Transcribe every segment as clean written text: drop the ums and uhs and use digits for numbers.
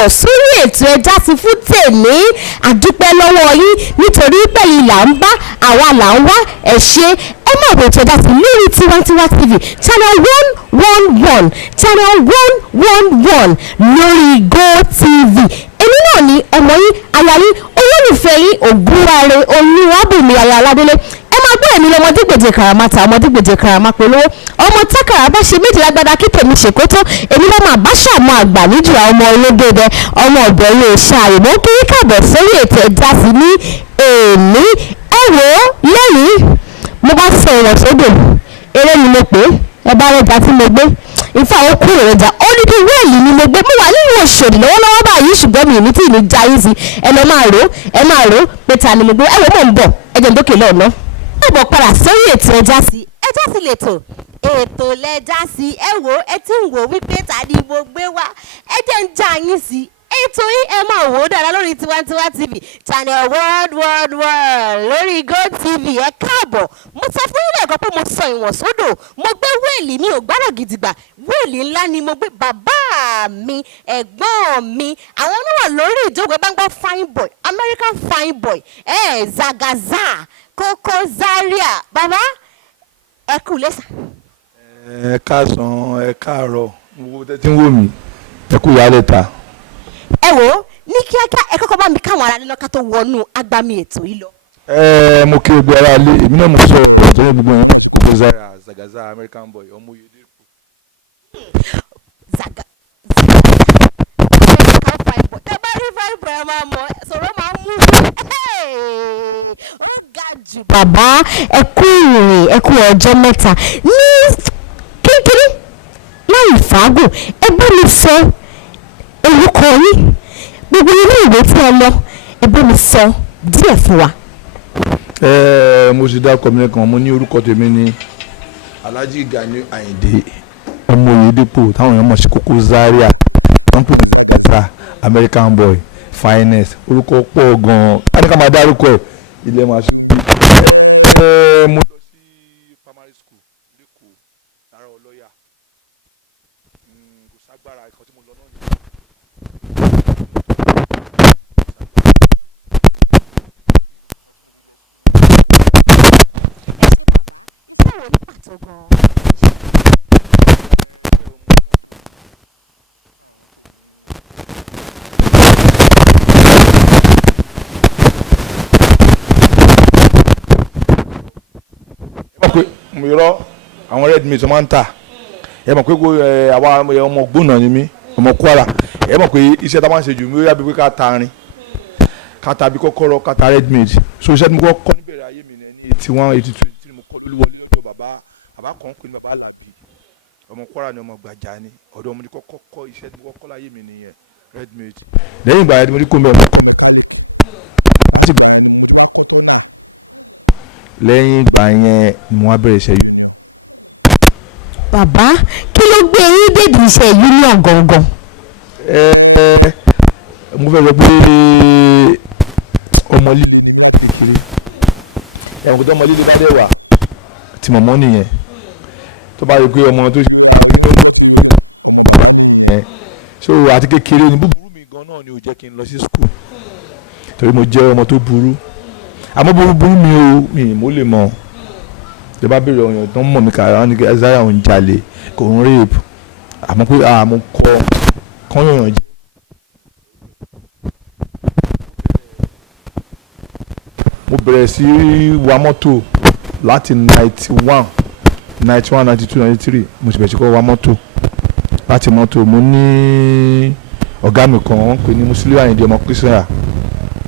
káàbọ̀ sórí ètò ẹja sí fún tèmi àdúpẹ́ lọ́wọ́ yín nítorí pẹ̀lú là ń bá àwa là ń wá ẹ̀ ṣe ẹ máa wò ètò ẹja sí lórí Tiwantiwa TV channel 111 channel 111 lórí GoTV èmi náà ni ọmọ yín aya yín olólùfẹ́ yín Ògúnwárẹ Olúwabùnmi aya Aládélé gbé èmi lọmọdé gbèjè karamata ọmọdé gbèjè karama polówó ọmọ tákàrà bá ṣe méjì lágbádá kí tèmi ṣèkó tó èmi lọ́mọ àbáṣà mọ àgbà níjùlá ọmọ ológede ọmọ ọ̀bẹ ilé iṣẹ́ àyèmọ́ kí káàbọ̀ sórí ètò ẹja sí ní èmi ẹ wò ó lẹ́yìn mo bá sọ ìwọ̀n sódò eré ni mo pè é ẹ bá rẹjà tí mo gbé ìfẹ́ àwọn kúrò rẹjà ó ní kí wẹ́ẹ̀lì ni mo gbé mo wà nínú Òṣòdì lọ́wọ́lọ́wọ́ báyìí ṣùgbọ́n mi ní tí ì ní jayé sí ẹ lọ máa rò pé ta ni mo gbé ẹ wò mò ń bọ̀ ẹ jẹ́ ń dókè lọ́ọ̀nà bọ̀ padà sórí ètò ẹja sí lẹ́tọ̀ ètò lẹ́jà sí ẹ wò ẹ ti ń wò wípé ta ni mo gbé wá ẹ jẹ́ ń já yín sí ètò yìí ẹ máa wò ó dára lórí Tiwantiwa TV channel world lórí GoTV ẹ káàbọ̀ mo sọ fún yín lẹ́ẹ̀kan pé mo sọ ìwọ̀n sódò mo gbé wéèlì mi ò gbárò gidigba wéèlì ńlá ni mo gbé bàbá mi ẹ̀gbọ́n mi àwọn náà wà lórí ìjókòó ẹ bá ń gbọ́ fine boy American fine boy Zagaza Koko Zaria bàbá ẹ kú lẹ́sà. ẹ káàsán ẹ káàárọ̀ gbogbo tẹ́tí ń wò mí ẹ kú ìyálẹ̀ ta. ẹ wò ó ní kíákíá ẹ kọ́kọ́ bá mi káwọn ará nínú ká tó wọnú agbami ètò yìí lọ. mo kí gbogbo ara lé èmi náà mo sọ ọ̀rọ̀ tó ní gbogbo yẹn Koko Zaria Zagaza American boy ọmọ oyè dé. tẹ bá rí fine boy ẹ máa mọ sọ̀rọ̀ máa mú ó ga jù. bàbá ẹ kú ìrìn ẹ kú ọjọ́ mẹ́ta ní kíkiri láì fàágùn ẹ bá mi sọ orúkọ yín gbogbo ilé ìwé tí ẹ lọ ẹ bá mi sọ díẹ̀ fún wa. mo ti dá ọkọ mi kan mo ní orúkọ tèmi ní Alhaji Gani Ayinde ọmọ Oyèdépò táwọn èèyàn mọ̀ sí Koko Zaria wọ́n pè ní American boy finest orúkọ pọ̀ gan-an ká ní ká máa dárúkọ ẹ̀ ilé máa ṣe. mo lọ sí primary school lẹ́kọ̀ọ́ lára ọlọ́yà kò ságbára ẹ̀kọ́ tí mo lọ náà nìyẹn. báwo ní pàtó gan-an. mo yọrọ àwọn redmate máa ń tà ẹ mọ̀ pé àwa ọmọ gbóná ni mí ọmọ Kwara ẹ mọ̀ pé iṣẹ́ tá a máa ń ṣe jù mí ó yá bí pé ká ta arin ká ta bí kọ́kọ́rọ́ ká ta redmate so iṣẹ́ tí mo kọ́ níbẹ̀rẹ̀ ayé mi ní 81 82 tí mo kọ́ lólúwọlé lọ́dọ̀ bàbá kan pé ní bàbá Àlàbí ọmọ Kwara ni ọmọ Gbàjà ni ọ̀dọ̀ ọmọ ní kọ́kọ́ iṣẹ́ tí mo kọ́ láyé mi nìyẹn redmate lẹ́yìn ìgbà yẹn tí mo ní kó mẹ́rin lẹ́yìn ìgbà yẹn ni mo wá bẹ̀rẹ̀ iṣẹ́ yìí. bàbá kí ló gbé yín dédì iṣẹ́ union gangan. mo fẹ́ sọ pé ọmọ líle kékeré ẹ̀wọ̀n kò tó ọmọ líle bá dẹ̀ wà tí mọ̀mọ́ nìyẹn tó bá rí pé ọmọ tó ṣe so àti kékeré ni búburú mi gan náà ni ò jẹ́ kí n lọ sí school torí mo jẹ́ ọmọ tó burú àmọ́ burúburú mi ò mi mo lè mọ̀ tó bá béèrè ọ̀yàn tó ń mọ̀ mí kàrà ní Zaria òun jalè kò ń rape àmọ́ pé mo kọ́ yọ̀yàn jẹ́. mo bẹ̀rẹ̀ sí wa mọ́tò láti 91 92 93 mo sì bẹ̀rẹ̀ sí kọ́ wa mọ́tò láti mọ́tò mo ní ọ̀gá mi kan wọ́n pè ní Musiliu Ayinde ọmọ Kristiana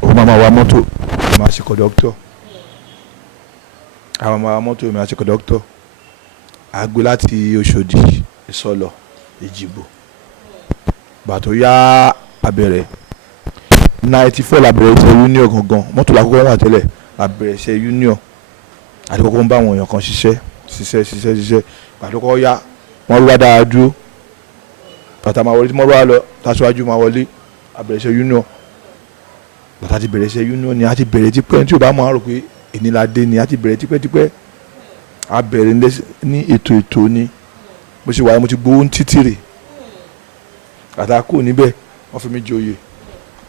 òun máa wa mọ́tò máa ṣe kọ̀dọ́kítọ̀ àwọn ọmọ mọ́tò máa ṣe kọ̀dọ́kítọ̀ àgbé láti Òṣòdì Ìsọlọ̀ Èjìgbò bàtò yá abẹ̀rẹ̀ 94 labẹ̀rẹ̀ iṣẹ́ union gangan mọ́tò lákòókò wà tẹ́lẹ̀ abẹ̀rẹ̀ iṣẹ́ union àti kọ́kọ́ ń bá àwọn èèyàn kan ṣiṣẹ́ bàtò kọ́ yá wọ́n rú wá dáa dúró bàtà máa wọlé tí wọ́n rú wá lọ tàṣíwájú máa wọlé abẹ̀rẹ̀ iṣẹ́ union bàtà ti bẹ̀rẹ̀ iṣẹ́ union ni a ti bẹ̀rẹ̀ tipẹ́ tí o bá mọ̀ àrò pé ìnìládé ni a ti bẹ̀rẹ̀ tipẹ́ a bẹ̀rẹ̀ ní ètò ni bó ṣe wà mo ti gbowó títìrì àtàkù níbẹ̀ wọ́n fi mí joyè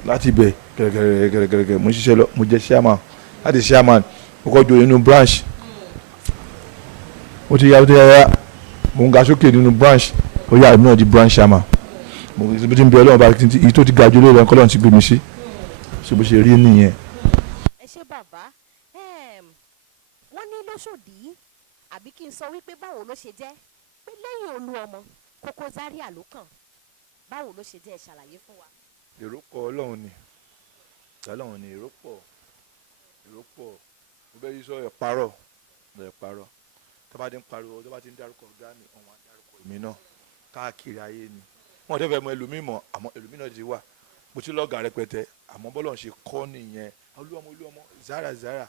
láti ibẹ̀ gẹ̀rẹ́gẹ̀rẹ́ mo ń ṣiṣẹ́ lọ mo jẹ́ chairman láti chairman mo kọ́ joyè nínú branch ó ti yá mo ń ga sókè nínú branch ó yá èmi náà di branch chairman mo ti ń bẹ ọlọ́run bá èyí tó ti ga jù lórí ọkọ̀ ọlọ́run ti gbé mi sí ṣé bó ṣe rí nìyẹn. ẹ ṣé bàbá wọ́n ní lóṣòdì àbí kí n sọ wípé báwo ló ṣe jẹ́ pé lẹ́yìn Olúọmọ Koko Zaria ló kàn báwo ló ṣe jẹ́ ẹ ṣàlàyé fún wa. èrò pọ̀ ọlọ́run ni èrò pọ̀ mo bẹ́ yí sọ ẹ̀ parọ́ tó bá ti ń pariwo tó bá ti ń dárúkọ ọ̀gá mi ọ̀hún àdárúkọ èmi náà káàkiri ayé ni wọ́n tẹ́ fẹ́ mọ ẹlòmíì mọ̀ àmọ́ ẹlòmíì náà ti wà mo ti lọ́gàá rẹpẹtẹ àmọ́ bọ́lọ̀ ń ṣe kọ́ nìyẹn Olúọmọ Zaria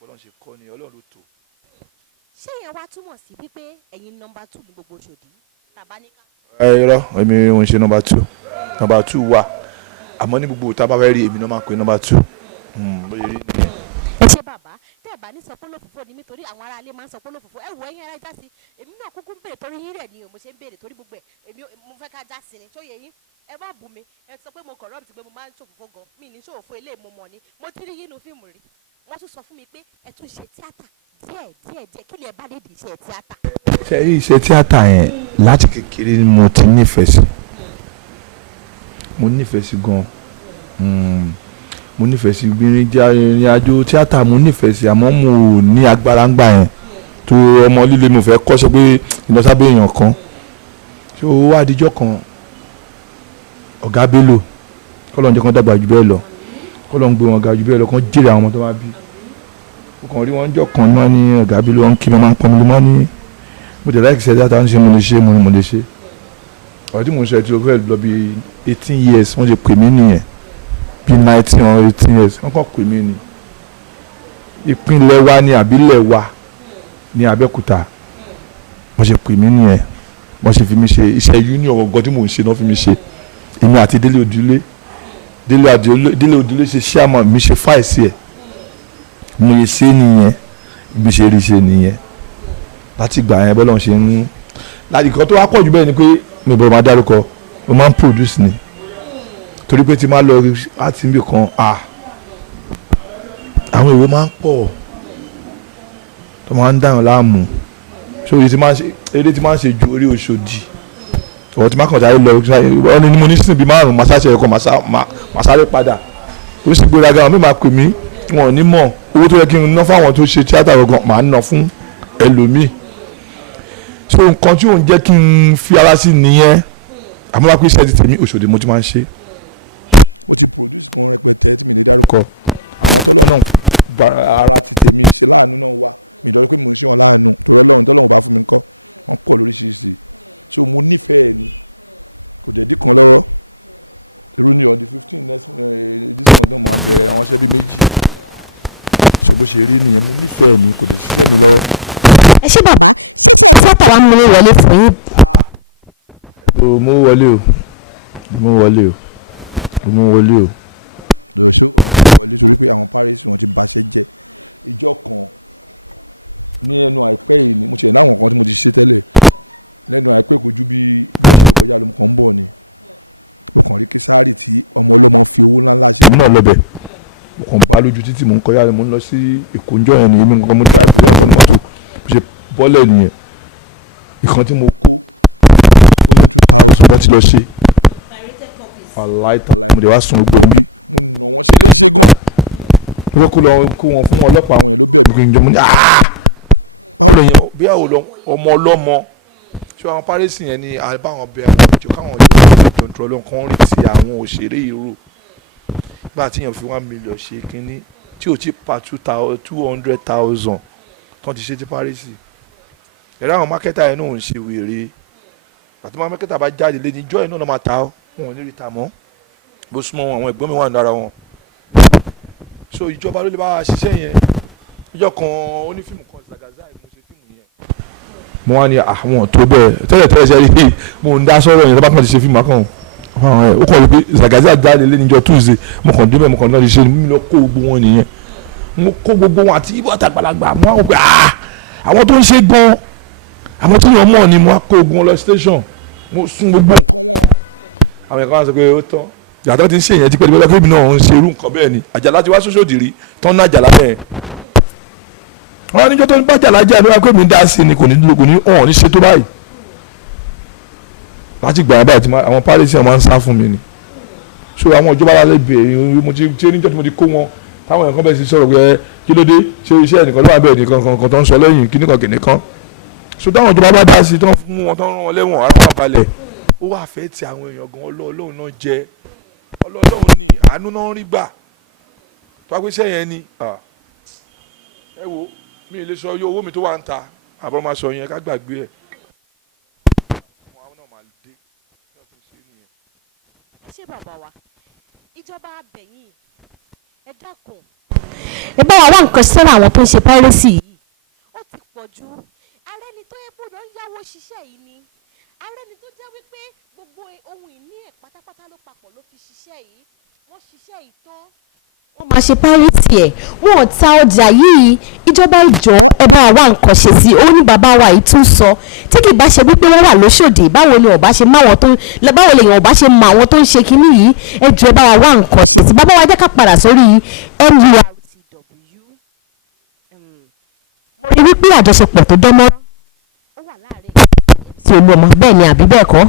bọ́lọ̀ ń ṣe kọ́ nìyẹn ọlọ́run ló tó. ṣé yẹn wá túmọ̀ sí wípé ẹ̀yin nọmba 2 ní gbogbo Òṣòdì tàbáníkà. irọ́ èmi ò ń ṣe nọmba 2 wà àmọ́ ní gbogbo tá a bá fẹ́ rí èmi náà máa pè nọmba 2 bóyá rí nìyẹn. ẹ ṣé bàbá tẹ́ ẹ̀ bá ní sọ pé olófòfò ni mí torí àwọn aráalé máa ń sọ pé olófòfò ẹ wọ ẹ̀yin ará já sí èmi náà kúkú ń béèrè torí yín rẹ̀ ni mo ṣe ń béèrè torí gbogbo ẹ̀ èmi mo fẹ́ ká já sí ni tó yẹ yín ẹ má bù mí ẹ sọ pé mo corrupt pé mo máa ń ṣòfófó gan mi ní ṣòfófó ilé mo mọ̀ ni mo ti rí yín nu fíìmù rí wọ́n tún sọ fún mi pé ẹ tún ṣe tíátà díẹ̀ kí ni ẹ bá lè di iṣẹ́ tíátà. ṣe rí iṣẹ́ tíátà yẹn láti kékeré ni mo ti nífẹ̀ẹ́ sí gan mo nífẹ̀ẹ́ sí ìrìn àjò tíátà mo nífẹ̀ẹ́ sí àmọ́ mo ní agbára ń gbà yẹn tó ọmọ líle mo fẹ́ kọ́ṣẹ́ pé ìlọsábẹ́ èèyàn kan ṣé ó wá àdíjọ́ kan ọ̀gá Bello kọ́lọ́n jẹ́ kán dàgbà jù bẹ́ẹ̀ lọ kọ́lọ́n gbé wọn ga jù bẹ́ẹ̀ lọ kán jèrè àwọn ọmọ tó máa bí ó kàn rí wọn jọ kan náà ní ọ̀gá Bello wọn kí wọn máa ń pọn mi ló máa ní mo tẹ̀ láìkí sẹ́dá táwọn ṣe mo lè ṣe mo lè ṣe ọ̀rọ̀ tí mo ń sọ ẹ̀ tí o fẹ́ lọ bí 18 years wọ́n ṣe pè mí nìyẹn bí 19 or 18 years wọ́n kàn pè mí ní ìpínlẹ̀ wa ní àbílẹ̀ wa ní Abẹ́òkúta wọ́n ṣe pè mí nìyẹn wọ́n ṣe fi mí ṣe iṣẹ́ union ọ̀gọ́ tí mò ń ṣe náà fi mí ṣe èmi àti Délé Òdúlé ṣe chairman mi ṣe fáìsì ẹ̀ mo yẹ ṣe nìyẹn bí ṣe rí ṣe nìyẹn láti gbà yẹn bọ́lá ṣe ń láti kan tó wá pọ̀ jù bẹ́ẹ̀ ni pé mi bọ̀ máa dárúkọ mo máa ń produce ni torí pé tí máa lọ láti níbi kan àwọn èrò máa ń pọ̀ tó máa ń dáhùn láàmú sórí eré tí máa ń ṣe ju orí Òṣòdì ọ̀rọ̀ tí máa kàn sáré lọ ọ́ ni mo ní sìn bí márùn-ún máa ṣáṣẹ́ ẹ̀kọ́ máa sáré padà ó sì gbéraga àwọn mi máa pè mí wọn ò ní mọ̀ owó tó yẹ kí n ná fáwọn tó ṣe tíátà gangan máa ń ná fún ẹlòmíì so nǹkan tí òun jẹ́ kí n fi ara sí nìyẹn àmọ́ wá pé iṣẹ́ ti tèmi Òṣòdì mo ti máa ń ṣe. bó ṣe rí nìyẹn mo nífẹ̀ẹ́ mi kò dé sí ọmọ lọ́wọ́. ẹ ṣé bàbá tíátà wa mú wọlé fún yín. mo wọlé o. náà lọ́bẹ̀ mo kàn bá lójú títì mo ń kọjá mo ń lọ sí Èkó ńjọ́ yẹn nìyẹn mi nǹkan mo ní ká ìpínlẹ̀ ọ̀sán mọ́tò bó ṣe bọ́lẹ̀ nìyẹn ìkan tí mo sọ̀rọ̀ ti lọ ṣe aláìta mo dé wá sun gbogbo mi mo kó lọ kó wọn fún ọlọ́pàá ìjọba mo ní kó lọ yẹn bí àwọn ọmọ ọlọ́mọ ṣé àwọn párẹ́sì yẹn ni àbáwọn bẹ àwọn ìjọ káwọn ìjọ ìjọ kan rí ti àwọn òṣèré ìró gbà tí yẹn fi 1 million ṣe kínní tí ò ti pa 200,000 tán ti ṣe ti párẹ́sì ẹ̀rọ àwọn mákẹ́tà yẹn náà ń ṣe wèrè àti mákẹ́tà bá jáde lé ní ìjọ yẹn náà máa ta ọ́ wọn ò ní rí ta mọ́ bó súnmọ́ àwọn ẹ̀gbọ́n mi wà lára wọn so ìjọba ló lè bá wa ṣiṣẹ́ yẹn ìjọ kan ó ní fíìmù kan Zagaza mo ṣe fíìmù yẹn. mo wá ní àwọn tó bẹ́ẹ̀ tẹ́lẹ̀ ṣe rí mo ń dá sọ́rọ̀ yẹn tó bá kàn ti ṣe fíìmù akàn ó kàn rí pé Zagaza jáde lé níjọ́ Tuesday mo kàn débẹ̀ mo kàn náà ti ṣe mi lọ kó gbogbo wọn nìyẹn mo kó gbogbo wọn àti ibò àtàgbàlagbà mo wá wọ pé àwọn tó ń ṣe gan àwọn tó yàn mọ̀ ni mo wá kó gbogbo wọn lọ station mo sún gbogbo àwọn ẹ̀ka wọn sọ pé ó tán yàtọ̀ ti ń ṣe yẹn ti pẹ́ẹ́lí pẹ́ẹ́lí náà ń ṣe irú nǹkan bẹ́ẹ̀ ni Àjàlá ti wá sóṣòdì rí tán ná Àjàlá bẹ́ẹ̀. wọ́n á níjọ́ tó ń bá Àjàlá jẹ́ àbí wọ́n pé mi dá sí ni kò ní ọ̀hún ní ṣe tó báyìí. láti gbà báyìí àwọn pálísì máa ń sá fún mi ni. so àwọn ìjọba alẹ́ bẹ̀rẹ̀ mo ti níjọ́ tí mo ti kó wọn táwọn èèyàn kan bẹ́ẹ̀ sì sọ̀rọ̀ pé kí ló dé ṣe iṣẹ́ ẹnìkan ló wà bẹ́ẹ̀ nìkan kan tó ń sọ lẹ́yìn kíníkan kìnìkan. so táwọn ìjọba bá dá sí tó ń fún wọn tó ń rán wọn lẹ́wọ̀n àtàwọn balẹ̀ ó wà fẹ́ ti àwọn èèyàn gan Ọlọ́run náà jẹ́ Ọlọ́run ní àánú náà ń rí gbà tó wá pé iṣẹ́ yẹn ni ẹ wo mi ì lè sọ iye owó mi tó wà ń ta àbọ̀ máa sọ yẹn ká gbàgbé ẹ̀. ṣé bàbá wa ìjọba abẹ̀yìn ẹ dákun ẹ bá wa wá nǹkan sọ́nà àwọn tó ń ṣe piracy yìí ó ti pọ̀ jù ààrẹ ni tó yẹ kó lọ ń yáwó ṣiṣẹ́ yìí ni ààrẹ ni tó jẹ́ wípé gbogbo ohun ìní ẹ̀ pátápátá ló papọ̀ ló fi ṣiṣẹ́ yìí wọ́n ṣiṣẹ́ yìí tán wọ́n máa ṣe piracy ẹ̀ wọ́n ò ta ọjà yìí ìjọba ìjọ ẹ bá wa nǹkan ṣe sí ó ní bàbá wa yìí tún sọ tí kì í bá ṣe wípé wọ́n wà lóṣòdì báwo ni ọba ṣe máwọn tó báwo lèèyàn ọba ṣe mọ àwọn tó ń ṣe kinní yìí ẹ jọ ẹ bá wa wá nǹkan ṣe sí bàbá wa jẹ́ ká padà sórí NURTW mo rí wípé àjọṣepọ̀ tó dán mọ́rán ó wà láàrin tí Olúọmọ bẹ́ẹ̀ ni àbí bẹ́ẹ̀ kọ́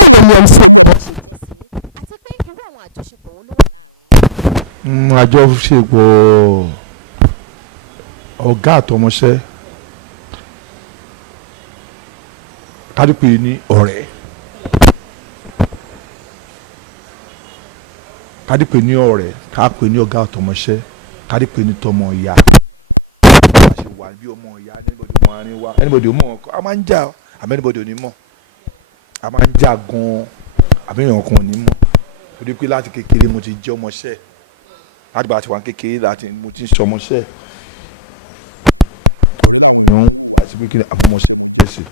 bẹ́ẹ̀ ni MC àti pé irú àwọn àjọṣepọ̀ wo ló wà. àjọṣepọ̀ ọ̀gá àtọmọṣẹ́ kádìpé ní ọ̀rẹ́ kádìpé ní ọ̀rẹ́ káàpé ní ọ̀gá àtọmọṣẹ́ kádìpé ní tọmọ ìyá ṣe wà bí ọmọ ìyá anybody mọ àárín wa anybody mọ ọkọ a máa ń jà àmọ́ anybody ò ní mọ̀ a máa ń jà gan-an àmọ́ èèyàn kan ò ní mọ̀ torí pé láti kékeré mo ti jẹ́ ọmọṣẹ́ láti bá ti wà kékeré láti mo ti ń ṣe ọmọṣẹ́ àti pé kí ni àmọ̀ṣẹ́ ṣe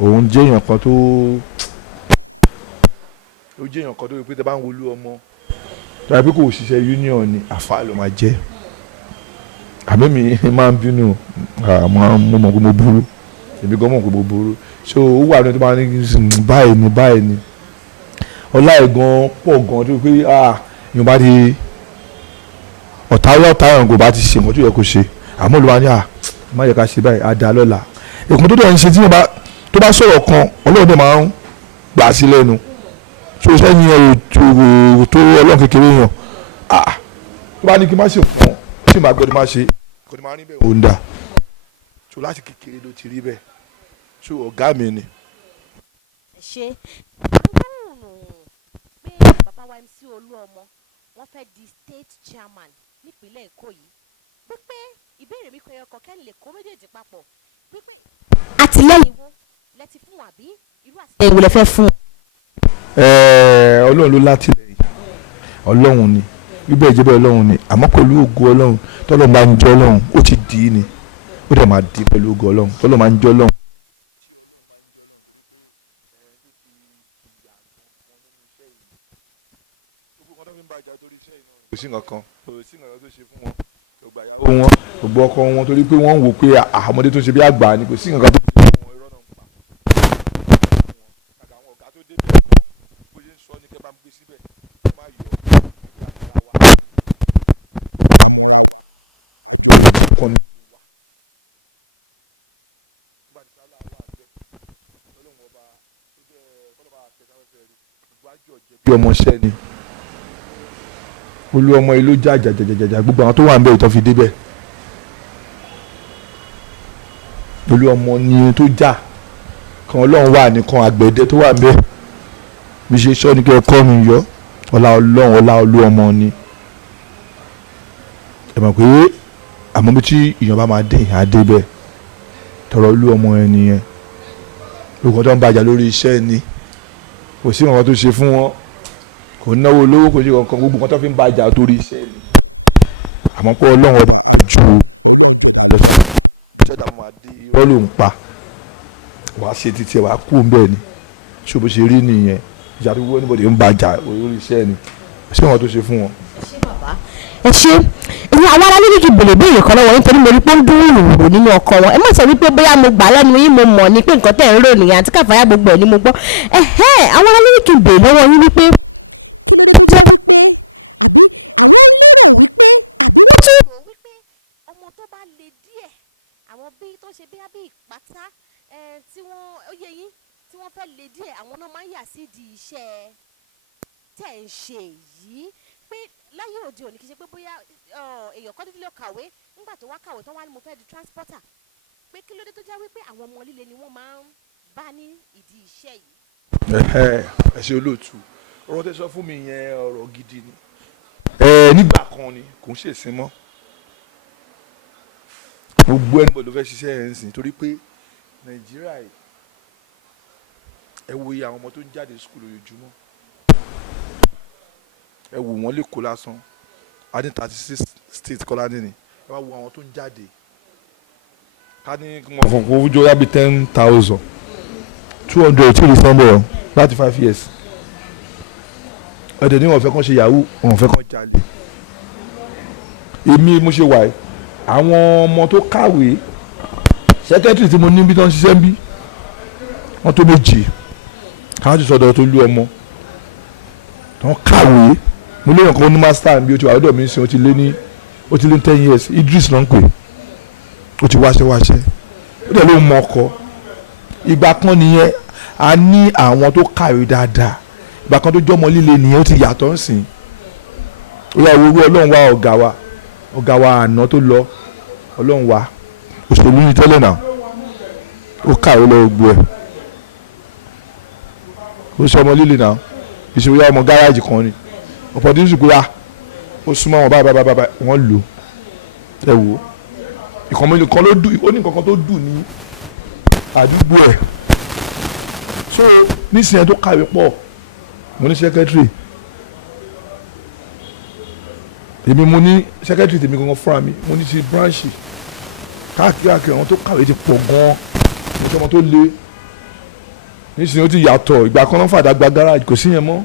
òun jẹ́ èèyàn kan tó ó jẹ́ èèyàn kan tó rí pé tẹ bá ń wolú ọmọ tó yẹ pé kò ṣiṣẹ́ union ni àfa ló máa jẹ́ àbí mi máa ń bínú mo mọ̀ pé mo burú èmi gan mọ̀ pé mo burú so ó wà ní tó máa ní báyìí ni ọlá ẹ̀ gan pọ̀ gan tó pé èèyàn bá ti ọ̀tá ẹ̀yàn kò bá ti ṣe nǹkan tó yẹ kó ṣe àmọ́ ló wá ní má yẹ ká ṣe báyìí á dá lọ́la èkó tó dẹ̀ ń ṣe tí tó bá sọ̀rọ̀ kan Ọlọ́run dẹ̀ máa ń gbà sí lẹ́nu tó sẹ́yìn ẹ̀ tó Ọlọ́run kékeré yàn tó bá ní kí n má ṣe fún ọ tí màá gbọ́dọ̀ má ṣe kò ní máa rí bẹ́ẹ̀ ò ń dà tó láti kékeré ló ti rí bẹ́ẹ̀ tó ọ̀gá mi ni. ẹ ṣe gbóòórùn pé bàbá wa MC Olúọmọ wọ́n fẹ́ di state chairman nípínlẹ̀ Èkó yìí pípé ìbéèrè mi kọyọ kan kẹ́ni lè kó méjèèjì papọ̀ pípé àtìlẹ́yìn wo lẹ ti fún wa bí irú àtìlẹ́yìn wo lẹ fẹ́ fún. Ọlọ́run ló látìlẹ́yìn Ọlọ́run ni bíbẹ́ ìjẹ́bẹ́ Ọlọ́run ni àmọ́ pẹ̀lú ògo Ọlọ́run tọ́lọ́ máa ń jẹ́ Ọlọ́run ó ti dì í ni ó dẹ̀ máa dì í pẹ̀lú ògo Ọlọ́run tọ́lọ́ máa ń jẹ́ Ọlọ́run. kò sí nǹkan tó ṣe fún wọn gbogbo àyàwó wọn gbogbo ọkọ wọn torí pé wọ́n ń wò pé àmọ́dé tó ṣe bí àgbà ni kò sí nǹkan tó ṣe fún wọn irọ́ náà ń pa kàkà àwọn ọ̀gá tó dé bẹ́ẹ̀ kọ́ bó ṣe ń sọ ní kẹ́ bá ń gbé síbẹ̀ má yọ ìgbà wa. bí ọmọọṣẹ́ ni Olúọmọ yìí ló já jàjàjàjà gbogbo àwọn tó wà níbẹ̀ ìtọ́ fi débẹ̀ Olúọmọ ni tó já kan Ọlọ́run wà nìkan àgbẹ̀dẹ tó wà níbẹ̀ bí ṣe sọ ní kí ẹ kọ́ mi yọ ọlá Ọlọ́run ọlá Olúọmọ ni ẹ mọ̀ pé àmọ́ bí tí ìyàn bá máa dé ìyàn á débẹ̀ tọrọ Olúọmọ ẹ nìyẹn lóko tó ń bàjá lórí iṣẹ́ ni kò sí nǹkan tó ṣe fún wọn kò náwó olówó kò sí kankan gbogbo kan tó fi ń bàjá torí iṣẹ́ ni àmọ́ pé Ọlọ́run ọba ju iṣẹ́ tá a máa dé irọ́ ló ń pa wàá ṣe títí ẹ wàá kú ń bẹ́ẹ̀ ni ṣé bó ṣe rí nìyẹn ìjà tó wọ́n níbọ̀dé ń bàjá orí iṣẹ́ ni kò sí nǹkan tó ṣe fún wọn. ẹ ṣé bàbá ẹ ṣé àwọn aráàlú ní kí bèrè béèrè kan lọ́wọ́ nítorí mo rí pé ó ń dún rùrù nínú ọkọ wọn ẹ má sọ wípé bóyá mo gbà lẹ́nu yín mo mọ̀ ní pé nǹkan tẹ̀ ń rò nìyẹn àti Káfáyà gbogbo ẹ̀ ni mo gbọ́ àwọn aráàlú ní kí bèrè lọ́wọ́ yín wípé ọmọ tó bá le díẹ̀ àwọn bí tó ṣe bí ìpátá tí wọ́n ó yẹ yín tí wọ́n fẹ́ le díẹ̀ àwọn náà máa ń yà sí di iṣẹ́ tẹ̀ ń ṣe yìí pé láyé òde òní kì í ṣe pé bóyá èèyàn kan dídí lọ kàwé nígbà tó wá kàwé tán wá ní mo fẹ́ di transporter pé kí ló dé tó jẹ́ wípé àwọn ọmọ líle ni wọ́n máa ń bá ní ìdí iṣẹ́ yìí. ẹ ṣe olóòtú ọ̀rọ̀ tẹ́ sọ fún mi yẹn ọ̀rọ̀ gidi ni nígbà kan ni kò ń ṣèṣin mọ́ gbogbo ẹni bọ̀dọ̀ fẹ́ ṣiṣẹ́ yẹn ń sìn torí pé Nàìjíríà yìí ẹ wo iye àwọn ọmọ tó ń jáde skul lójoojúmọ́ ẹ wò wọ́n lẹ́kọ̀ọ́ lásán a ní 36 states kọ́lá ní ni ẹ wá wo àwọn tó ń jáde ká ní wọn fún kó jọ yá bí 10,000 200 tí ì sẹ́ńdẹ̀ láti 5 years ẹ̀dẹ̀ ní wọ́n fẹ́ kàn ṣe yahoo wọ́n fẹ́ kàn jalè èmi mo ṣe wà yìí àwọn ọmọ tó kàwé sẹ́kẹ́tìrì tí mo ní bí tó ń ṣiṣẹ́ ń bí wọ́n tó méje káwọn ti sọ̀dọ̀ tó lú ọmọ tó ń kàwé mo léèyàn kan ní master bí o ti wà lọ́dọ̀ mi ń sìn ó ti lé ní 10 years Idris ló ń pè ó ti wáṣẹ́ ó dẹ̀ ló ń mọ ọkọ ìgbà kan nìyẹn a ní àwọn tó kàwé dáadáa ìgbà kan tó jọmọ líle nìyẹn ó ti yàtọ̀ ń sìn ó yà wo Ọlọ́run wá ọ̀gá wa àná tó lọ Ọlọ́run wá òṣèlú ní tẹ́lẹ̀ náà ó kàwé lọ gbọ́ ẹ̀ ó ṣe ọmọ líle náà ìṣòro yà ọmọ gáràjì kan ni opportunity kúrò ó súnmọ́ wọn báyìí wọ́n lò ẹ wò ìkànnì kan ló dùn ó ní nǹkan kan tó dùn ní àdúgbò ẹ̀ so nísìnyẹn tó kàwé pọ̀ mo ní secretary èmi mo ní secretary tèmi gangan fúnra mi mo ní ti branch káàkiri àwọn tó kàwé ti pọ̀ gan-an mo sọ ọmọ tó le nísìnyí ó ti yàtọ̀ ìgbà kan náà fàdá gba garage kò sí yẹn mọ́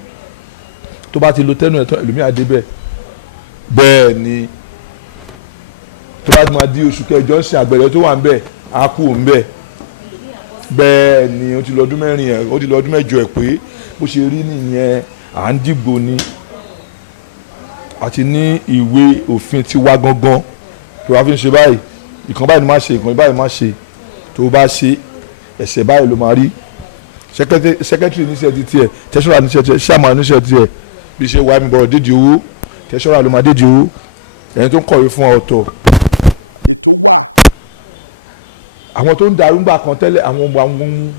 tó bá ti lo tẹ́nu ẹ̀tọ́ ẹlòmíà dé bẹ́ẹ̀ ni tó bá ti máa di oṣù kẹjọ ń ṣe àgbẹ̀rẹ̀ tó wà ń bẹ̀ á kú òun bẹ̀ bẹ́ẹ̀ ni ó ti lọ ọdún mẹ́rin ẹ̀ ó ti lọ ọdún mẹ́jọ ẹ̀ pé bó ṣe rí nìyẹn à ń dìgbò ni àti ní ìwé òfin ti wá gangan tó bá fi ń ṣe báyìí ìkan báyìí ni má ṣe ìkan báyìí má ṣe tó bá ṣe ẹ̀ṣẹ̀ báyìí ló máa rí secretary níṣẹ́ ti tiẹ̀ tẹ́sọ́ra níṣẹ́ tiẹ̀ chairman níṣẹ́ tiẹ̀ bí ṣe wà mí bọ̀rọ̀ dédìí owó tẹ́sọ́ra ló máa dédìí owó ẹni tó ń kọ̀wé fún ọ̀tọ̀ àwọn tó ń darú gbà kan tẹ́lẹ̀ àwọn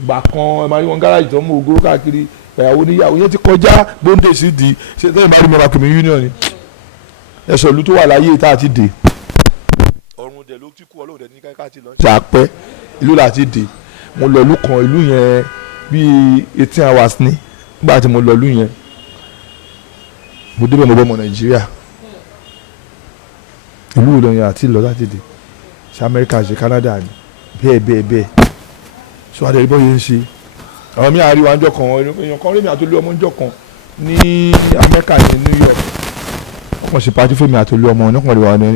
gbà kan ẹ máa rí wọn gáràjì tó ń mú ogoro káàkiri ìyàwó níyàwó yẹn ti kọjá gbóǹdè sí di ṣe tẹ́lẹ̀ máa rí mi ọmọ kìmí union ni ẹ̀sọ̀ ìlú tó wà láyé tá a ti dè ọ̀run dẹ̀ ló ti kú ọlọ́run dẹ̀ ní káàkiri lọ. ṣàpẹ́ ìlú là ti dè mo lọ ìlú kan ìlú yẹn bíi 18 hours ní nígbà tí mo lọ ìlú yẹn mo débẹ̀ mo bọ́ ọmọ Nàìjíríà ìlú ìlú yẹn àti lọ láti dè ṣe Amẹ́ríkà ṣe Canada ni bẹ́ẹ̀ so adé ìbọn yẹn ń ṣe àwọn míì àríwá ńjọ́ kan èèyàn kan rí mi àtolú ọmọ ńjọ́ kan ní Amẹ́ríkà ní New York wọ́n kàn ṣe pàtí fún mi àtolú ọmọ wọn kàn rí wa ní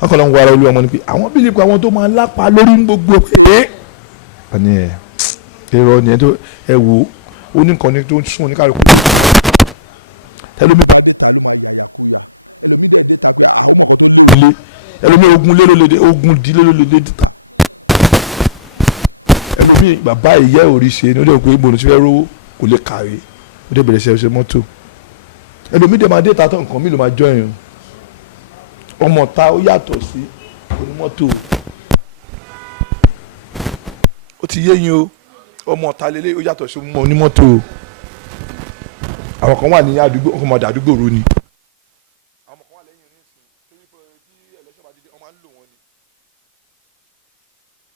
wọ́n kàn lọ ń wo ara olú ọmọ ni pé àwọn bílíì pé àwọn tó máa lápá lórí ń gbogbo pé wọ́n ní èrò ni ẹ tó ẹ wò ó ní nǹkan ní tó ń sún oníkàlùkù ẹlòmí ogun lé lólede ogun di lé lólede ẹlòmí bàbá ìyá òrìṣẹ ní ó dẹ̀ pé ìbòrò tí fẹ́ rówó kò lè kàwé ó dẹ̀ bẹ̀rẹ̀ ṣe mọ́tò ẹlòmí dẹ̀ máa dé ta tán nǹkan mi ló máa jọ ẹ̀yìn ọmọ ta ó yàtọ̀ sí onímọ́tò ó ti yé yín o ọmọ ta lélẹ̀ ó yàtọ̀ sí onímọ́tò àwọn kan wà ní àdúgbò ọmọdé àdúgbò ro ni.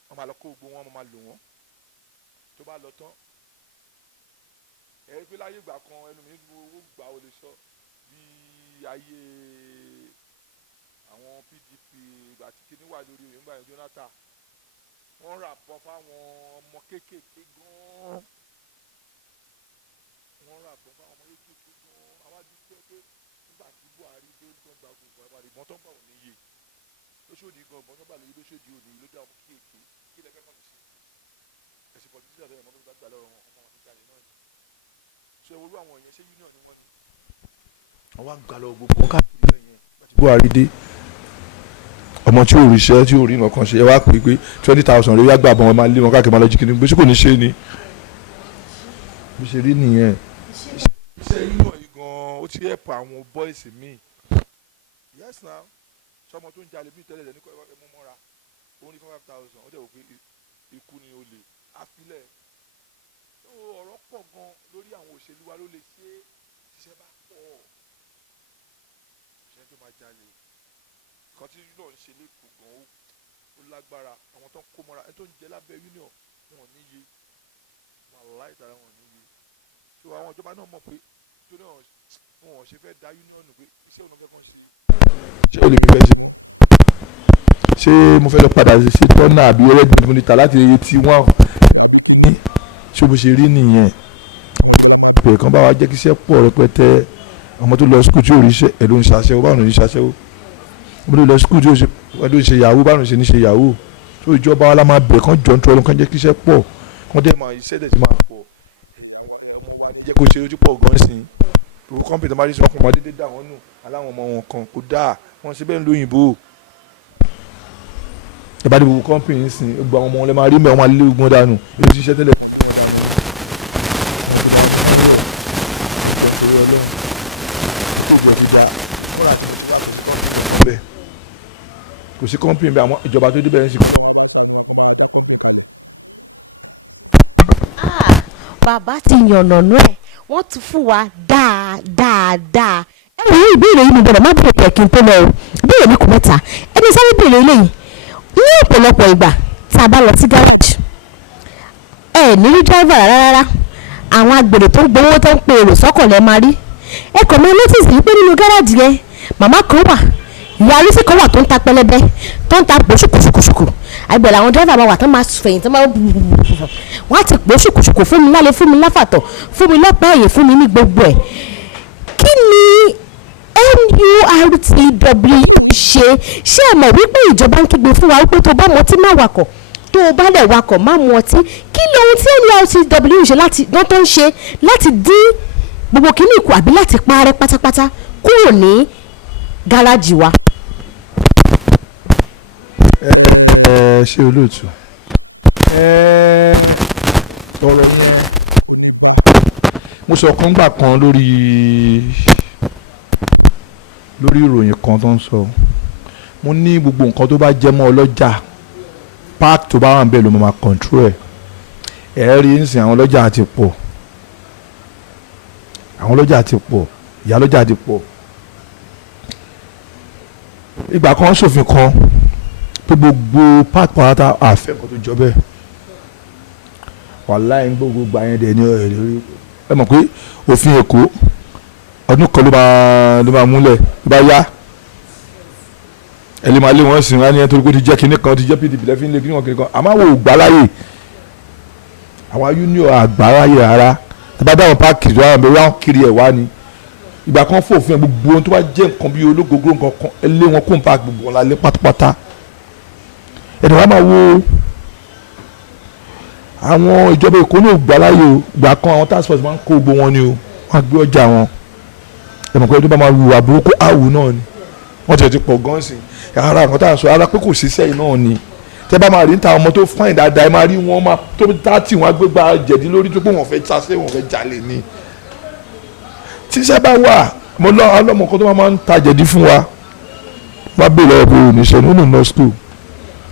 wọ́n máa lọ kó gbogbo wọn wọ́n máa lò wọ́n tó bá lọ tán ẹ̀rí pé láyé ìgbà kan ẹnu mi owó gbà ó lè sọ bí ayé àwọn PDP ìgbà tí kinní wà lórí ìgbà yẹn Jonathan wọ́n rà bọ́ fáwọn ọmọ kéékèèké gan-an wọ́n rà bọ́ fáwọn ọmọ kéékèèké gan-an àwọn àdúgbò pé nígbà tí Buhari dé tó ń gba gbogbo àwárí ìbọn tó ń bá wọn níye lóṣòdì gan ìbọn tó ń bá lóye lóṣòdì òní ló dá ọmọ kéèké kí lẹ́gbẹ́ kan ti ṣe ẹ̀sìn pọ̀lìtì àti ẹ̀mọ́ tó bá gbà lọ́rọ̀ wọn ọmọ wọn ti jalè náà ni ṣé olú àwọn yẹn ṣé union ni wọ́n ní. wọ́n wá gbà lọ gbogbo wọn káàkiri yẹn Buhari dé ọmọ tí ò ríṣẹ́ tí ò rí nǹkan ṣe ẹ wá pè pé 20,000 rẹ̀ yá gbà bọ́n wọn máa lé wọn káàkiri máa lọ jí kí ni gbé ṣé kò ní ṣe ni bó ṣe rí nìyẹn. iṣẹ́ yíyan yìí gan-an ó ti help àwọn boys mi. yes na sọmọ tó ń jalè bí tẹ́lẹ̀ lẹ́ni kọ́ ẹ mú mọ́ra ó ní 5,000 ó dẹ̀ wò pé ikú ni olè àfilẹ̀ ọ̀rọ̀ pọ̀ gan lórí àwọn òṣèlú wa ló lè ṣe iṣẹ́ bá pọ̀ ṣẹ́ tó máa jalè kan tí union ń ṣe lẹ́kọ̀ọ́ gan ó lágbára àwọn tó ń kó mọ́ra ẹni tó ń jẹ lábẹ́ union wọn níye wàhálà ìtara wọn níye so àwọn ìjọba náà mọ̀ pé tó náà wọn ṣe fẹ́ da union pé iṣẹ́ òun fẹ́ kàn ṣe. ṣé o lè fi fẹ́ ṣe ṣé mo fẹ́ lọ padà sí tọ́nà àbí ẹlẹ́gbẹ̀ẹ́ mo ní ta láti iye tí wọ́n ní ṣé bó ṣe rí nìyẹn ìpè kan bá wa jẹ́ kí iṣẹ́ pọ̀ rẹpẹtẹ ọmọ tó lọ skul tí ò rí iṣẹ́ ẹ̀ ló ń ṣaṣẹ́wó báwọn ò ní ṣaṣẹ́wó ọmọ tó lọ skul tí ò ṣe yahoo báwọn ò ṣe ní ṣe yahoo tó ìjọba wa la máa bẹ̀ kán jọ ń tọ́ ọdún kán jẹ́ kí iṣẹ́ pọ̀ kán dẹ̀ máa iṣẹ́ dẹ̀ ti máa pọ̀ ọmọ wa ní jẹ́ kó ṣe ojú pọ̀ gan sí i kọ́mpì tó máa rí sọ́kùn máa dédé dà wọ́n nù aláwọn ọmọ wọn kan kò dáa wọ́n ṣe bẹ́ẹ̀ ń lóyìnbó ẹ bá dé gbogbo kọ́mpì yìí sìn gbogbo àwọn ọmọ wọn lè máa rí mẹ́ wọn máa lé gbọ́n dànù èyí ti ṣiṣẹ́ tẹ́lẹ̀ kò sí kọ́mpì bẹ́ẹ̀ àwọn ìjọba tó débẹ̀ ń ṣe. bàbá ti yànnàná ẹ̀ wọ́n ti fún wa dáadáa ẹ wò ó ìbéèrè yìí mi gbọ́dọ̀ má bèrè pẹ̀ kí n tó lọ o ìbéèrè mi kò mẹ́ta ẹni sáré bèrè eléyìí ní ọ̀pọ̀lọpọ̀ ìgbà tá a bá lọ sí gáràjì ẹ ní rí dráìvà rárá àwọn agbèrè tó ń gbowó tó ń pe èrò sọ́kọ̀ lẹ́ máa rí ẹ kàn máa notice yìí pé nínú gáràjì yẹn màmá kan wà ìyá arísí kan wà tó ń ta pẹlẹbẹ tó ń ta pò ṣùkùṣùkùṣùkù àgbẹ̀rẹ̀ àwọn dráìvà máa wà tó máa fẹ̀yìn tó máa wọ́n á ti pò ṣùkùṣùkù fún mi lálẹ́ fún mi láfàtọ̀ fún mi lọ́pọ̀ ẹ̀yẹ fún mi ní gbogbo ẹ̀ kí ni NURTW ṣe é mọ̀ wípé ìjọba ń kígbe fún wa wípé tó bá mọtí má wakọ̀ tó o bá lẹ̀ wakọ̀ má mu ọtí kí ni ohun tí NURTW ṣe tó ń ṣe láti dín gbogbo kíní ìkù àbí láti parẹ́ pátápátá kúrò ní gáràjì wa. ṣé olóòtú ọ̀rọ̀ yẹn mo sọ kan gbà kan lórí ìròyìn kan tó ń sọ mo ní gbogbo nǹkan tó bá jẹ́ mọ́ ọlọ́jà park tó bá wà ń bẹ̀ ló máa control ẹ̀ rí nísìnyí àwọn ọlọ́jà ti pọ̀ ìyá ọlọ́jà ti pọ̀ ìgbà kan ṣòfin kan pé gbogbo park pàtàkì àfẹ́ nǹkan tó jọ bẹ́ẹ̀ wàláì ń gbogbo gbà yẹn dẹ̀ ní ọ̀rẹ́ lórí ẹ mọ̀ pé òfin Èkó ọdún kan ló máa múlẹ̀ ló bá yá ẹ lè máa lé wọn sìn wá ní ẹ torí pé ó ti jẹ́ kinní kan ó ti jẹ́ PDP lẹ́fín lé kinní kan kinní kan àmọ́ àwọn ò gbà láyè àwọn union àgbà láyè rárá tí bá dáwọn páàkì tó wà wọn kiri ẹ̀ wá ni ìgbà kan fòfin gbogbo ohun tó bá jẹ́ nǹkan bíi ológógó nǹkan kan ẹ lé wọn kó n páàkì gbogbo wọn lálẹ́ pátápátá ẹ̀dùn wa máa wo àwọn ìjọba Èkó náà gbà láyè o gbà kan àwọn task force máa ń kó gbogbo wọn ni o wọ́n á gbé ọjà wọn ẹ̀mọ̀ pé ẹni tó bá máa lu àbúrúkú àwù náà ni wọ́n ti pọ̀ gan sí ara nǹkan tá à ń sọ ara pé kò ṣiṣẹ́ yìí náà ni tẹ́ bá máa rí níta ọmọ tó fáìn dáadáa ẹ máa rí wọn máa tó 30 wọn á gbé gba jẹ̀dí lórí tó pé wọ́n fẹ́ ṣaṣẹ́ wọ́n fẹ́ jalè ni tíṣẹ́ bá wà mo lọ ọlọ́mọ kan tó máa ń ta jẹ̀dí fún wa wọ́n á bèèrè lọ́wọ́ pé oníṣẹ́ ní òun lọ school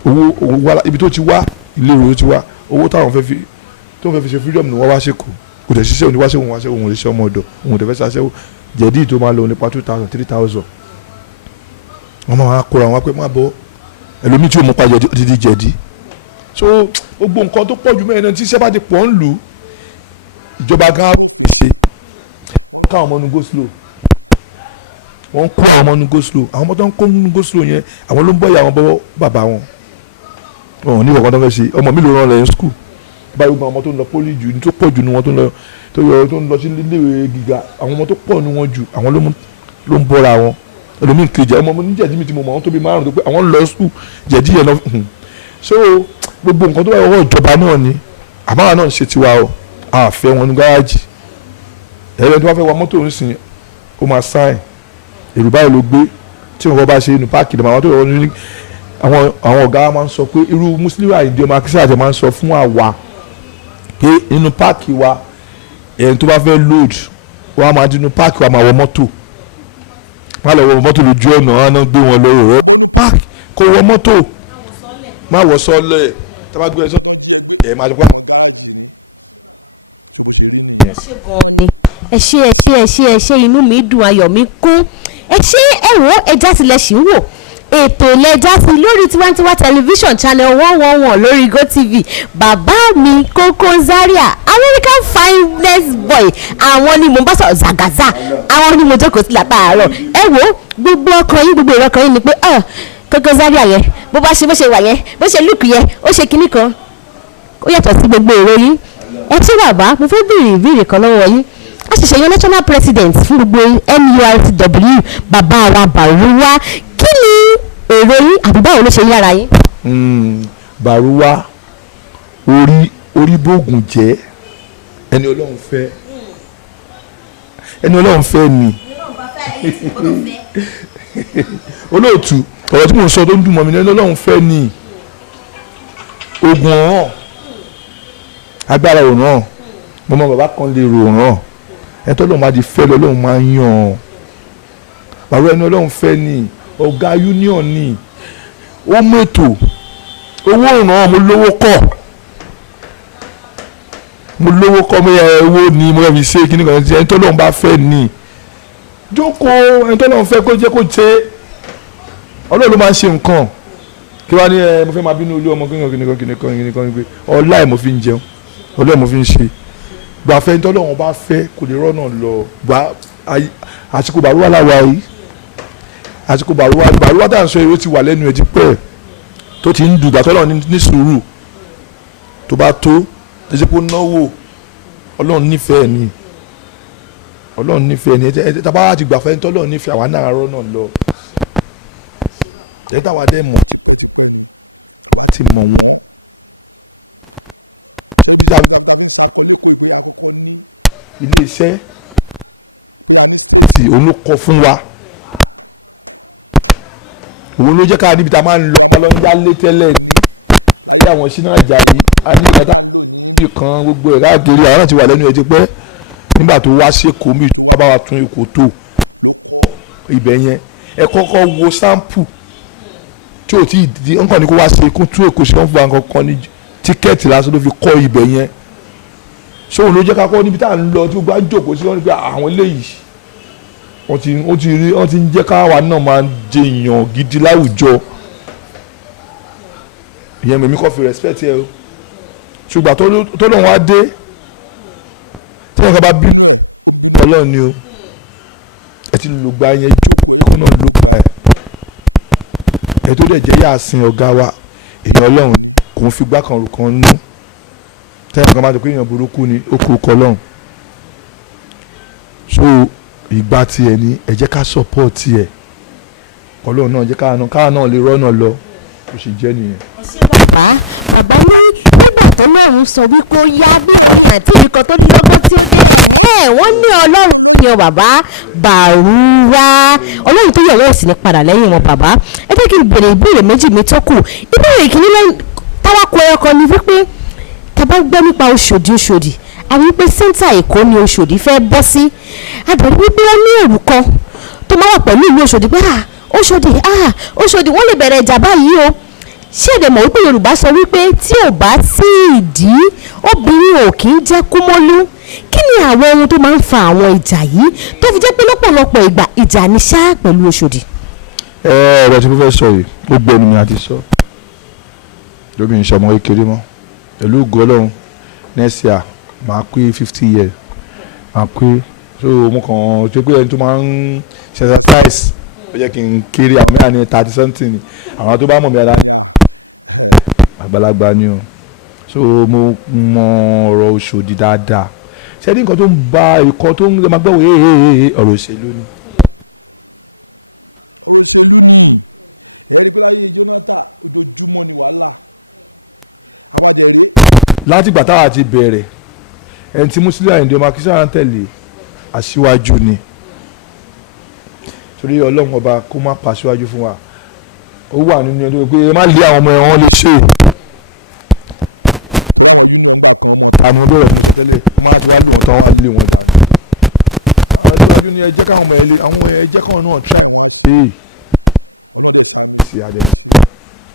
owó wá ibi tó ti wá ilé ìwé tó ti wá owó táwọn fẹ́ fi ṣe freedom ni wọ́n wá ṣe kù kò dẹ̀ ṣiṣẹ́ òní wá ṣe òun lè ṣe ọmọ ọ̀dọ̀ òun dẹ̀ fẹ́ ṣaṣẹ́ jẹ̀dí tó máa lọ nípa 2,000 3,000 wọ́n máa kóra wọn pé má bọ́ ẹlòmíì tí ò mú pa jẹ̀dí ó ti di jẹ̀dí so gbogbo nǹkan tó pọ̀ jù mẹ́rin náà tí iṣẹ́ bá ti pọ̀ ń lù ìjọba gan ṣe káwọn ọmọ nu go slow wọ́n kó àwọn ọmọ nu go slow àwọn ọmọ tó ń kó nu go slow yẹn àwọn ló ń bọ́ ìyá wọn bọ́ bàbá wọn wọn ò ní ìwọ̀n kan tó fẹ́ ṣe ọmọ mi ló rán lẹ́yìn school báyìí gbogbo àwọn ọmọ tó ń lọ poli jù ní tó pọ̀ jù ní wọn tó ń lọ sí iléèwé gíga àwọn ọmọ tó pọ̀ ní wọn jù àwọn ló mú ló ń bọ́ra wọn ẹlòmíì kejì ọmọ mi ní jẹ̀dí mi tí mo mọ̀ àwọn tó bí márùn tó pé àwọn ń lọ sùn jẹ̀dí yẹn lọ so gbogbo nǹkan tó bá wọ́n ìjọba náà ni àmọ́ náà ń ṣe tiwa o àfẹ́ wọn ní gáràjì ẹ̀rọ tó bá fẹ́ wa mọ́tò ń sìn ó máa sáìn èrò báyìí ló gbé tí wọn bá ṣe inú páàkì lọ́mọ àwọn tó wọ́n ní àwọn ọ̀gá máa ń sọ pé irú Musiliu Ayinde ọmọ akíṣẹ́ àti máa ń sọ fún àwa pé inú páàkì wa ẹni tó bá fẹ́ load wọ́n á máa dín inú páàkì wa máa wọ mọ́tò má lọ wọ mọ́tò lójú ọ̀nà wọn náà gbé wọn lọ́wọ́ rẹ páàkì kó wọ mọ́tò má wọ sọ́lẹ̀ tá a bá gbé ẹ sọ́lẹ̀ ẹ máa jọ pé. ẹ ṣé inú mi dùn ayọ̀ mi kún ẹ ṣé ẹ wò ẹja tilẹ̀ ṣì ń wò ètò ìlẹ́jà sí lórí Tiwantiwa television channel 111 lórí GoTV bàbá mi Koko Zaria American finest boy àwọn ni mo bá sọ zagaza àwọn ni mo jókòó sí látàárọ̀ ẹ wò gbogbo ọkàn yín gbogbo ìrọ̀kàn yín ni pé Koko Zaria yẹn bó bá ṣe bó ṣe wà yẹn bó ṣe lùkù yẹn ó ṣe kinní kan ó yàtọ̀ sí gbogbo èrò yín ẹ tí bàbá mo fẹ́ béèrè ìbéèrè kan lọ́wọ́ yín a ṣẹ̀ṣẹ̀ yan national president fún gbogbo NURTW bàbá wa Bàrúwá kí ni èrò yín àbí báwo ló ṣe yára yín. Bàrúwá orí bóògùn jẹ́ ẹni Ọlọ́run fẹ́ ni olóòtú ọ̀rọ̀ tí mò ń sọ tó ń dùn mọ́ mi ní ẹni Ọlọ́run fẹ́ ni oògùn ọ̀ràn agbára òràn mo mọ bàbá kan lè rò ràn ẹni tó lọ́run máa di fẹ́ lọ́run máa ń yàn Bàrúwá ẹni Ọlọ́run fẹ́ ni ọ̀gá union ni ó mú ètò owó ìrànwọ́ mo lówó kọ́ mo yẹ owó ni mo yẹ fi ṣe kíní kan ẹni tó lọ́run bá fẹ́ ni jókòó ẹni tó lọ́run fẹ́ kó jẹ́ kó ṣe Ọlọ́run ló máa ń ṣe nǹkan kí wàá ní mo fẹ́ máa bínú olú ọmọ kíní kan pé ọlá ẹ̀ mo fi ń jẹun ọlá ẹ̀ mo fi ń ṣe gbàfẹ́ ẹni tó lọ́run bá fẹ́ kò lè rọ́nà lọ àsìkò Bàrúwá làwà yìí àsìkò Bàrúwá tá à ń sọ èrò ti wà lẹ́nu ẹ̀ ti pẹ́ tó ti ń dùgbà tọ́lọ́ ní sùúrù tó bá tó ẹsẹ̀ kó náwó Ọlọ́run nífẹ̀ẹ́ ni ẹ̀ tábà wá ti gbà fẹ́ tọ́lọ́ nífẹ̀ẹ́ àwa náà rọ́ náà lọ ẹ̀ táwa dẹ́ mọ̀ ti mọ̀ wọ́n ilé iṣẹ́ tí olùkọ́ fún wa òun ló jẹ́ ká níbi tá a máa ń lọ yálé tẹ́lẹ̀ tí àwọn ṣínà Àjàyí anígbàtà kan gbogbo ẹ̀ káàkiri àwọn náà ti wà lẹ́nu ẹ̀ ti pẹ́ nígbà tó wá sí Èkó mi ìjọba bá wa tún Èkó tó ibẹ̀ yẹn ẹ kọ́kọ́ wo sample tí ò tí ì di nǹkan ní kó wá ṣe kó tún Èkó ṣe wọ́n fún wa nǹkan ní tíkẹ́ẹ̀tì lásán ló fi kọ́ ibẹ̀ yẹn sóun ló jẹ́ ká kọ́ níbi tá à ń lọ tí gbogbo à ń jókòó sí wọn ní pé àwọn eléyìí wọ́n ti ń jẹ́ káwa náà máa jẹ èèyàn gidi láwùjọ ìyẹn mímí kọ́ fi respect ẹ o ṣùgbọ́n tó lóun wá dé tí wọ́n kọ́ bá bí Ọlọ́run ni o ẹ ti lò gba yẹn jù kó náà lò gba ẹ tó dẹ̀ jẹ́ yà sin ọ̀gá wa èèyàn Ọlọ́run kò ń fi gbá kan rò kan nú tẹ́lẹ̀ kan máa tó pé èèyàn burúkú ni ó kú kọ́ lọ́hùn so ìgbà tiẹ̀ ni ẹ jẹ́ ká support tiẹ̀ Ọlọ́run náà jẹ́ káà náà lè rọ́nà lọ kò sì jẹ́ nìyẹn. ẹ ṣé bàbá ní nígbà tó lọ́run sọ wípé ó yá bí àti ikọ̀ tó lọ́gbọ́n tí ó dé wọ́n ní Ọlọ́run yan bàbá Bàrúwá Ọlọ́run tó yẹ wọ́n sì ní padà lẹ́yìn wọn bàbá ẹ jẹ́ kí n béèrè ìbéèrè méjì mi tó kù ìbéèrè ìkíní lẹ́yìn táwákọ ẹ̀kọ́ ni wípé tàbá gbọ́ nípa Òṣòdì àwọn wípé sẹ́ńtà Èkó ni Òṣòdì fẹ́ bọ́ sí àbẹ̀rẹ̀ wípé ó ní èrò kan tó máa wà pẹ̀lú ìlú Òṣòdì pé Òṣòdì wọ́n lè bẹ̀rẹ̀ ìjà báyìí o ṣé èdè mọ̀ wípé Yorùbá sọ wípé tí ò bá sí ìdí obìnrin ò kì í jẹ́ kúmọ́lú kí ni àwọn ohun tó máa ń fa àwọn ìjà yìí tó fi jẹ́ pé lọ́pọ̀lọpọ̀ ìgbà ìjà ní ṣá pẹ̀lú Òṣòdì. ọ̀rọ̀ tí mo fẹ́ sọ yìí ó gbọ́ ni mi àti sọ lóbi ìṣọmọ kékeré mọ́ pẹ̀lú ògo Ọlọ́run next year máa pé 50 years máa pé so mo kàn ṣe pé ẹni tó máa ń ṣe surprise ó jẹ́ kí n kéré àmì àní 30 something àwọn tó bá mọ̀ mí ara àgbàlagbà ni o so mo mọ ọ̀rọ̀ Òṣòdì dáadáa ṣé ní nǹkan tó ń ba ikọ̀ tó ń lè máa gbọ́ ọ̀rọ̀ òṣèlú ni láti ìgbà táwa ti bẹ̀rẹ̀ ẹni tí Musiliu Ayinde ọmọ Akínsànyà tẹ̀lé aṣíwájú ni torí Ọlọ́run ọba kó má pa aṣíwájú fún wa ó wà nínú ẹni pé ẹ má lé àwọn ọmọ ẹ wọn lè ṣe àmọ́ bẹ̀rẹ̀ ní tẹ́lẹ̀ má ti wá lù wọ́n tán wá lé wọn dànù àwọn aṣíwájú ni ẹ jẹ́ káwọn ọmọ ẹ lé àwọn ẹ jẹ́ káwọn náà tíra sí adé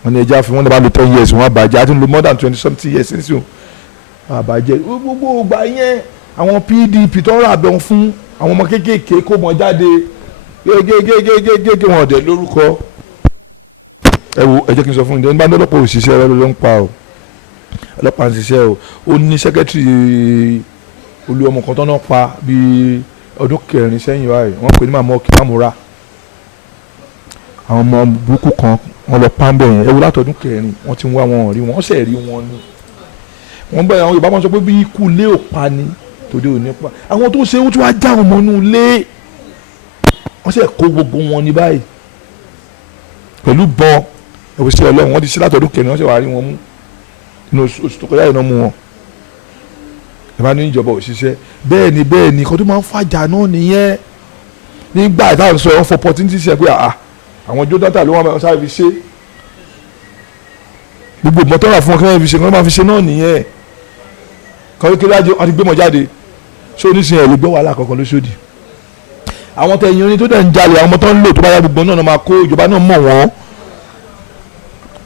wọn ni ẹ jẹ́ àfi wọn lè bá lo 10 years wọn àbàjẹ́ àti lo more than 20-something years nísìnyí àbàjẹ́ gbogbo ìgbà yẹn àwọn PDP tó ń rà bẹ́ẹ̀ fún àwọn ọmọ kéékèèké kó mọ jáde gégégégégégé wọn ọ̀dẹ̀ lórúkọ ẹ wo ẹ jẹ́ kí n sọ fún yín nígbà tí ọlọ́pàá òṣìṣẹ́ rẹ ló ń pa o ọlọ́pàá ń ṣiṣẹ́ o ó ní sẹ́kẹ́tìrì olúọmọ kan tó náà pa bíi ọdún 4 sẹ́yìn báyìí wọ́n pè ní màmá ọkì mamura àwọn ọmọ burúkú kan wọ́n lọ pàmbẹ yẹn ẹ wo látọdún 4 wọ́n ti ń wá wọn rí wọn ṣe rí wọn ni wọ́n bẹ̀rẹ̀ àwọn Yorùbá máa sọ pé bí ikú ilé ò pa ni tòde ò ní pa àwọn tó ṣe ó tún wá já àwọn ọmọ inú ilé wọ́n ṣe kó gbogbo wọn ní báyìí pẹ̀lú bọ́n ẹ̀wọ̀n sí Ọlọ́run wọ́n ti ṣe látọdún 4 wọ́n ṣe wá rí wọn mú inú oṣù tó kọjá yìí náà mú wọn ìbá ní ìjọba òṣìṣẹ́ bẹ́ẹ̀ ni kó tó máa ń fàjà náà nìyẹn nígbà táwọn sọ ẹ̀ wọ́n fọ opportunity ṣe pé àwọn Jonathan ló wọ́n sáré fi ṣe gbogbo ìmọ̀tọ́ra fún wọn kí wọ́n fi ṣe kí wọ́n máa fi ṣe náà nìyẹn kọ́ kékeré ajé wọ́n ti gbé mọ̀ jáde ṣé oníṣẹ́ ẹ̀ lè gbọ́ wàhálà kankan lóṣòdì àwọn tẹ̀yìn orin tó dẹ̀ ń jalè àwọn ọmọ tó ń lò tó bá yá gbogbo náà máa kó ìjọba náà mọ̀ wọ́n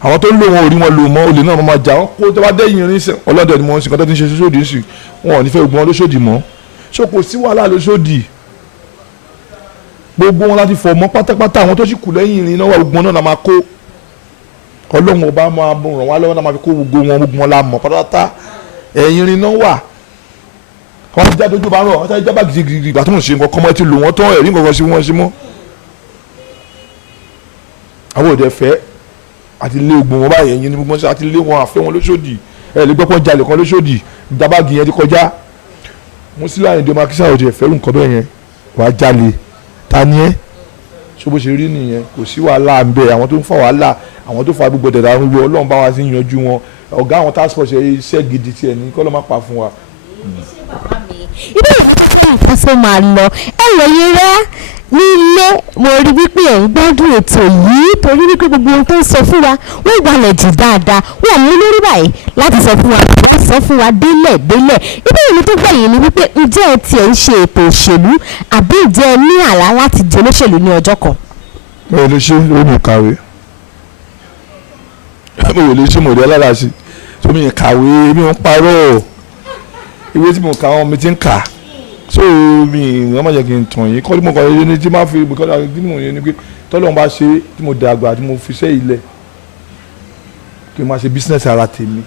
àwọn tó ń lò wọn ò rí wọn lò mọ́ olè náà máa jà wọ́n kó tó bá dẹ́yìn orin sẹ́ ọlọ́dẹ ni wọ́n ń sìn kọ́tọ́ tí ń ṣe sóṣòdì sí wọn ò ní fẹ́ gbogbo wọn lóṣòdì mọ́ ṣó kò sí wàhálà lóṣòdì gbogbo wọn láti fọ̀ mọ́ pátápátá àwọn tó sì kù lẹ́yìn ìrìn náà wà gbogbo náà máa kó Ọlọ́run ọba máa ràn wá lọ́wọ́ náà máa fi kó gbogbo wọn la mọ̀ pátápátá ẹ̀yìn ìrìn náà wà wọ́n ti jáde ojú bá rọ̀ wọ́n ti jábà gidigidi ìgbà tó ń ṣe nǹkan kọ́mọ́ ti lò wọ́n tán ẹ̀rí nǹkan sí wọ́n sí mọ́ àwọn òde fẹ́ àti lé ogun wọn báyìí ẹ̀yìn ní gbogbo ṣe àti lé wọn àfẹ́ wọn lóṣòdì ẹ̀ lè gbọ́pọ̀ jalè kan lóṣòdì ìdábàgì yẹn ti kọjá Musiliu Ayinde ọmọ Akínsànyà òde ẹ̀fẹ́ nǹkan bẹ́ẹ̀ yẹn wàá jalè ta ni ẹ́ ṣó bó ṣe rí nìyẹn kò sí wàhálà ń bẹ àwọn tó ń fa wàhálà àwọn tó fa gbogbo dẹ̀dà ń wo Ọlọ́run bá wa sí yanjú wọn ọ̀gá àwọn task force iṣẹ́ gidi tiẹ̀ ní kọ́ ló má pa fún wa. ibi ìgbà tó ṣe máa lọ ẹ̀rọ yìí rẹ́ nílé mo rí wípé ẹ̀ ń gbádùn ètò yìí torí wípé gbogbo ohun tó ń sọ fún wa wọ́n gbalẹ̀ jù dáadáa wọ́n mú lórí báyìí láti sọ fún wa délẹ̀ ìbéèrè mi tó gbẹ̀yìn ni wípé ǹjẹ́ ẹ tiẹ̀ ń ṣe ètò òṣèlú àbí ǹjẹ́ ẹ ní àlá láti di olóṣèlú ní ọjọ́ kan. mo ò lè ṣe ó ní kàwé mo ò lè ṣe mo rí alára sí tó mi kàwé mi ò ń parọ́ ìwé tí mo kà wọn mi ti ń kà so mi wọ́n máa jẹ́ kí n tàn yín kọ́ tí mo kọ́ ẹ ní tí máa fi kọ́ tí mo yẹn ni pé tọ́lọ́run bá ṣe tí mo dàgbà tí mo fi ṣẹ́ ilẹ̀ kí n máa ṣe bísínẹ́sì ara tèmi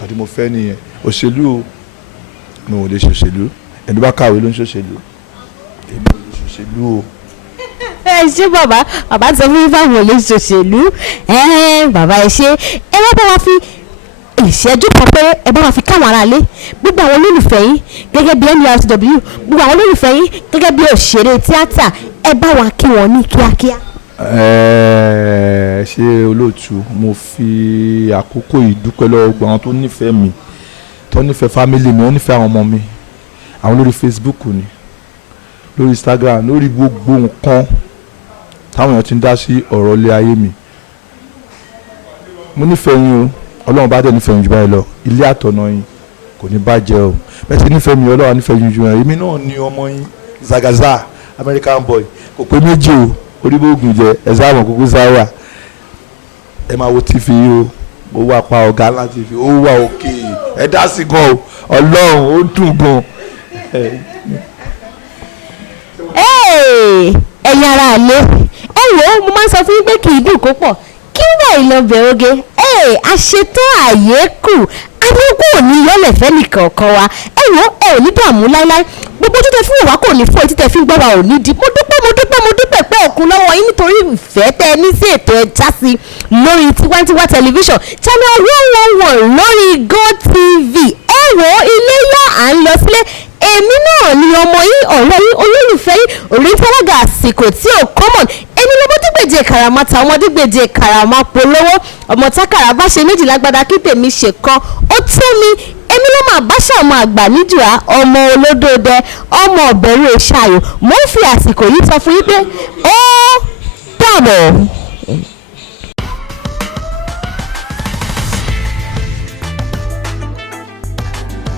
kà tí mo fẹ́ nìyẹn òṣèlú o mo ò lè ṣòṣèlú ẹni bá kàwé ló ń ṣòṣèlú èmi ò lè ṣòṣèlú o. ẹ ṣé bàbá sọ fún mi báwo lè ṣòṣèlú bàbá ẹ ṣé ẹ wá bá wa fi ìṣẹ́jú kan pé ẹ bá wa fi káwọn aráalé gbogbo àwọn olólùfẹ́ yín gẹ́gẹ́ bí NURTW gbogbo àwọn olólùfẹ́ yín gẹ́gẹ́ bí òṣèré tíátà ẹ bá wa kí wọn ní kíákíá. ṣé olóòtú mo fi àkókò yìí dúpẹ́ lọ́wọ́ gbogbo àwọn tó nífẹ̀ẹ́ mi tó nífẹ̀ẹ́ fámílì mi wọ́n nífẹ̀ẹ́ àwọn ọmọ mi àwọn lórí Facebook ni lórí Instagram lórí gbogbo nǹkan táwọn èèyàn ti ń dá sí ọ̀rọ̀ ilé ayé mi mo nífẹ̀ẹ́ yín o Ọlọ́run bá dẹ̀ nífẹ̀ẹ́ yín jù báyìí lọ ilé àtọ̀nà yín kò ní bàjẹ́ o bẹ́ẹ̀ ti nífẹ̀ẹ́ mi Ọlọ́run nífẹ̀ẹ́ yín jù báyìí èmi náà ni ọmọ yín Zagaza American boy kò pé méjì o oríbóògùn jẹ ẹ̀sán àwọn kúkú sáwà ẹ máa wo TV o ó wà pa ọ̀gá ńlá TV ó wà òkè ẹ dá sí gan o Ọlọ́run ó dùn gan. ẹ̀yin ará ilé ẹ wò ó mo máa ń sọ fún yín pé kì í dùn kó pọ̀ kí wà ìlọbẹ̀ oge àṣetán àyè kù adókò ò ní yọlẹ̀ fẹ́ nìkan kan wa ẹ wò ẹ ò ní dààmú láíláí gbogbo tó tẹ fún ìwà kò ní fún etí tẹ fi ń gbọ́ wa ò ní di mo dúpẹ́ pé òkun lọ́wọ́ yín nítorí ìfẹ́ tẹ ní sí ètò ẹja sí lórí Tiwantiwa television channel 111 lórí GoTV ẹ wò ilé yá à ń lọ sílé èmi náà ni ọmọ yín ọ̀rẹ́ yín olólùfẹ́ yín òrìntàlágà àsìkò tí ò common èmi lọ́mọ tó gbèjè kàràmátà ọmọdé gbèjè kàràmá polówó ọmọ tákàrà bá ṣe méjì lágbádá kí tèmi ṣe kan ó tó mi èmi ló máa bá ṣàmọ àgbà níjùá ọmọ olódòdẹ ọmọ ọbẹ̀rù ìṣàyò mo ń fi àsìkò yìí sọ fún yín pé ó dàbọ̀.